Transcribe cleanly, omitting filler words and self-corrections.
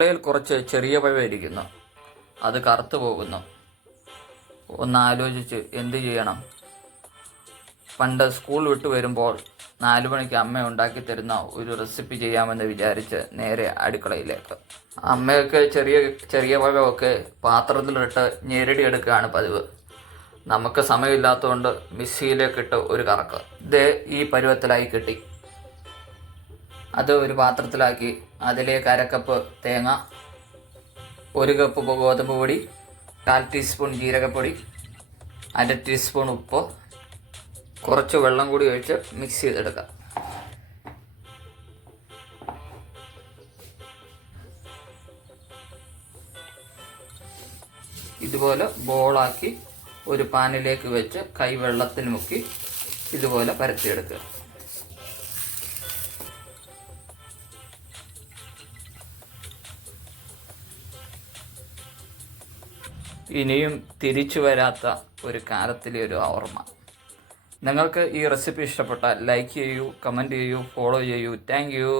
ഇടയിൽ കുറച്ച് ചെറിയ പഴമിരിക്കുന്നു, അത് കറുത്തു പോകുന്നു. ഒന്ന് ആലോചിച്ച് എന്ത് ചെയ്യണം. പണ്ട് സ്കൂൾ വിട്ടു വരുമ്പോൾ 4 മണിക്ക് അമ്മ ഉണ്ടാക്കി തരുന്ന ഒരു റെസിപ്പി ചെയ്യാമെന്ന് വിചാരിച്ച് നേരെ അടുക്കളയിലേക്ക്. അമ്മയൊക്കെ ചെറിയ ചെറിയ പഴമൊക്കെ പാത്രത്തിലിട്ട് ഞെരടിയെടുക്കുകയാണ് പതിവ്. നമുക്ക് സമയമില്ലാത്തതുകൊണ്ട് മിക്സിയിലേക്കിട്ട് ഒരു കറക്ക്. ഇത് ഈ പരുവത്തിലായി കിട്ടി. അത് ഒരു പാത്രത്തിലാക്കി അതിലേക്ക് 1/2 കപ്പ് തേങ്ങ, 1 കപ്പ് ഗോതമ്പ് പൊടി, 1/4 ടീസ്പൂൺ ജീരകപ്പൊടി, 1/2 ടീസ്പൂൺ ഉപ്പ്, കുറച്ച് വെള്ളം കൂടി ഒഴിച്ച് മിക്സ് ചെയ്തെടുക്കാം. ഇതുപോലെ ബോളാക്കി ഒരു പാനിലേക്ക് വെച്ച് കൈ വെള്ളത്തിൽ മുക്കി ഇതുപോലെ പരത്തിയെടുക്കുക. ഇനിയും തിരിച്ചു വരാത്ത ഒരു കാലത്തിലെ ഒരു ഓർമ്മ. നിങ്ങൾക്ക് ഈ റെസിപ്പി ഇഷ്ടപ്പെട്ടാൽ ലൈക്ക് ചെയ്യൂ, കമൻറ്റ് ചെയ്യൂ, ഫോളോ ചെയ്യൂ. Thank you.